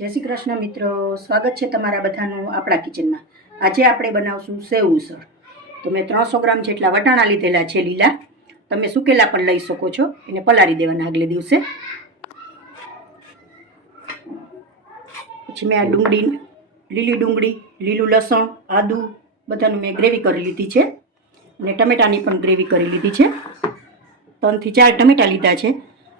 જય શ્રી કૃષ્ણ મિત્રો, સ્વાગત છે તમારા બધાનું આપણા કિચનમાં। આજે આપણે બનાવશું સેવ ઉસળ। તો મેં 300 ગ્રામ જેટલા વટાણા લીધેલા છે લીલા, તમે સુકેલા પણ લઈ શકો છો, એને પલાળી દેવાના આગલે દિવસે। પછી મેં આ ડુંગળી, લીલી ડુંગળી, લીલું લસણ, આદુ બધાનું મેં ગ્રેવી કરી લીધી છે અને ટમેટાની પણ ગ્રેવી કરી લીધી છે। 3 થી 4 ટમેટા લીધા છે,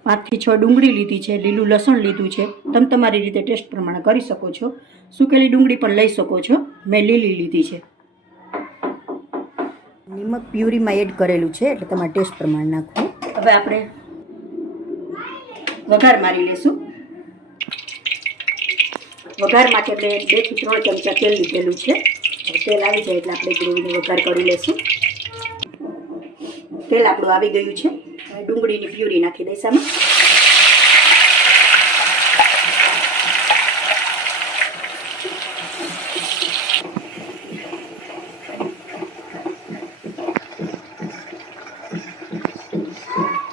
5 થી 6 ડુંગળી લીધી છે, લીલું લસણ લીધું છે। તમે તમારી રીતે ટેસ્ટ પ્રમાણે કરી શકો છો। સુકેલી ડુંગળી પણ લઈ શકો છો, મેં લીલી લીધી છે। નિમક પ્યુરીમાં એડ કરેલું છે એટલે તમારે ટેસ્ટ પ્રમાણે નાખવું। હવે આપણે વઘાર મારી લેશું। વઘાર માટે મેં 2 થી 3 ચમચા તેલ લીધેલું છે। તેલ આવી જાય એટલે આપણે ગ્રેવીનો વઘાર કરી લેશું। તેલ આપણું આવી ગયું છે, ડુંગળીની પ્યુરી નાખી દઈશ આમાં।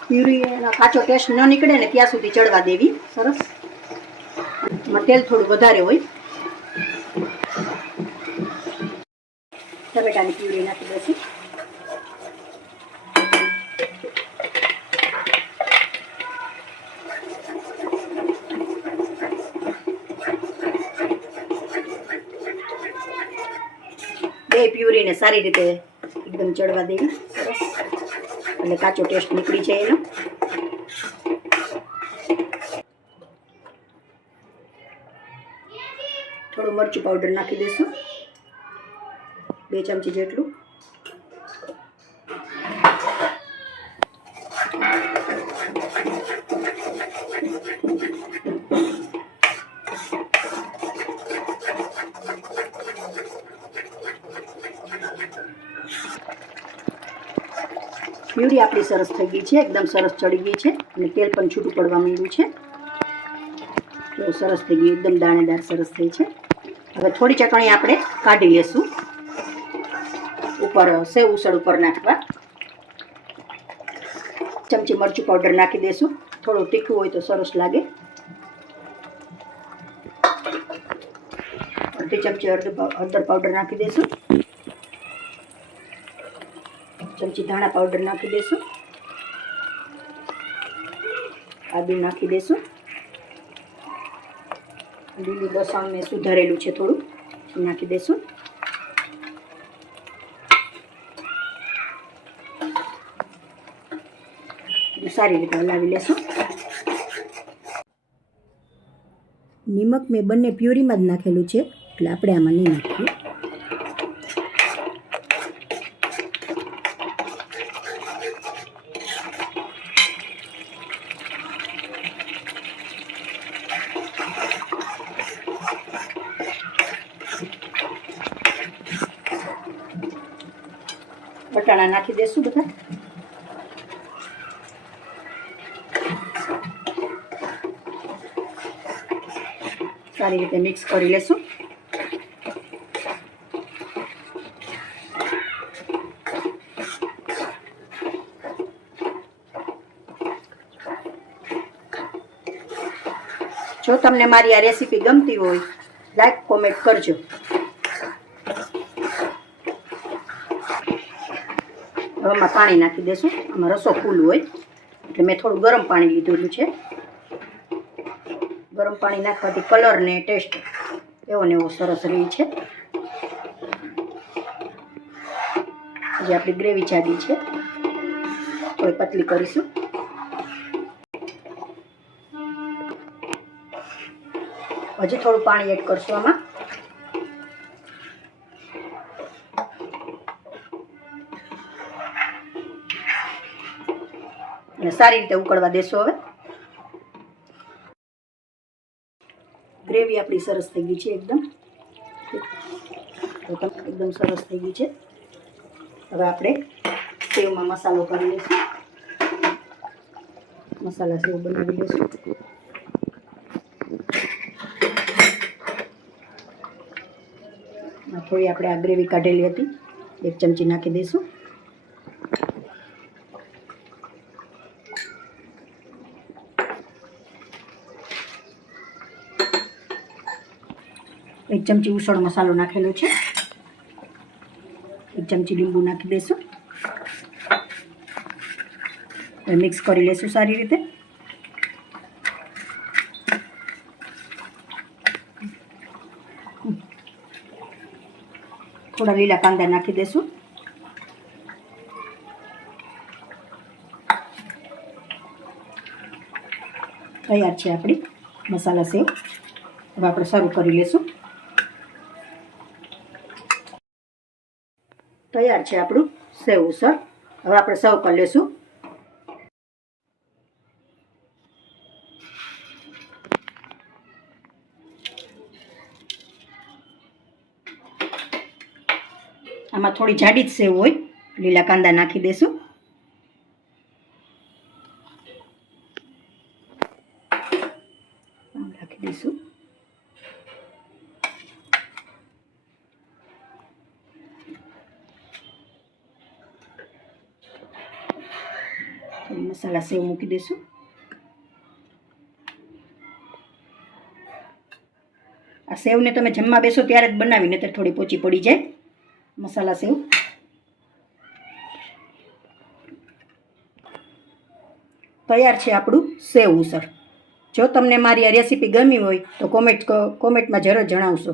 પ્યુરી કાચો ટેસ્ટ ન નીકળે ને ત્યાં સુધી ચડવા દેવી સરસ। એમાં તેલ થોડું વધારે હોય। ટમેટાની પ્યુરી નાખી દઈશું। બે પ્યુરીને સારી રીતે એકદમ ચડવા દેવી સરસ, એટલે કાચો ટેસ્ટ નીકળી જાય એનો। થોડું મરચું પાવડર નાખી દઈશું, 2 ચમચી જેટલું। પ્યુરી આપણી સરસ થઈ ગઈ છે, એકદમ સરસ ચડી ગઈ છે અને તેલ પણ છૂટું પડવા માંડ્યું છે। તો સરસ થઈ ગઈ, એકદમ દાણેદાર સરસ થઈ છે। હવે થોડી ચટણી આપણે કાઢી લેશું ઉપર સેવ ઉસળ ઉપર નાખવા। ચમચી મરચું પાવડર નાખી દઈશું, થોડું તીખું હોય તો સરસ લાગે। અડધી ચમચી હળદર પાવડર નાખી દઈશું, ચમચી ધાણા પાવડર નાખી દઈશું, આદુ નાખી દઈશું, લીલું લસણ મેં સુધારેલું છે થોડું નાખી દઈશું। સારી રીતે હલાવી લેશું। નિમક મેં બંને પ્યુરીમાં જ નાખેલું છે એટલે આપણે આમાં નહીં નાખીએ। વટાણા નાખી દઈશું બધા। સારી રીતે મિક્સ કરી લેશું। જો તમને મારી આ રેસીપી ગમતી હોય લાઈક કોમેન્ટ કરજો। હવે આમાં પાણી નાખી દઈશું, આમાં રસો ફૂલ હોય એટલે મેં થોડું ગરમ પાણી લીધેલું છે। ગરમ પાણી નાખવાથી કલર ને ટેસ્ટ એવો ને એવો સરસ રહે છે। જે આપણી ગ્રેવી જાડી છે થોડી પતલી કરીશું। હજી થોડું પાણી એડ કરશું આમાં। અને સારી રીતે ઉકળવા દેશો। હવે ગ્રેવી આપણી સરસ થઈ ગઈ છે, એકદમ સરસ થઈ ગઈ છે। હવે આપણે સેવમાં મસાલો કરી લઈશું, મસાલા સેવ બનાવી લઈશું। થોડી આપણે આ ગ્રેવી કાઢેલી હતી 1 ચમચી નાખી દઈશું। 1 ચમચી ઉસળ મસાલો નાખેલો છે. 1 ચમચી લીંબુ નાખી દઈશું. હવે મિક્સ કરી લઈશું સારી રીતે. થોડા લીલા કાંદા નાખી દઈશું. તૈયાર છે આપણી મસાલા સેવ. હવે આપણે સર્વ કરી લઈશું. તૈયાર છે આપણું સેવ ઉસળ. હવે આપણે સર્વ કરી લઈશું. આમાં થોડી જાડી જ સેવ હોય. લીલા કાંદા નાખી દઈશું. નાખી દઈશું. થોડી મસાલા સેવ મૂકી દઈશું. આ સેવને તમે જમવા બેસો ત્યારે જ બનાવીને તો થોડી પોચી પડી જાય. મસાલા સેવ તૈયાર છે આપણું સેવ ઉસળ. જો તમને મારી આ રેસીપી ગમી હોય તો કોમેન્ટમાં જરૂર જણાવશો.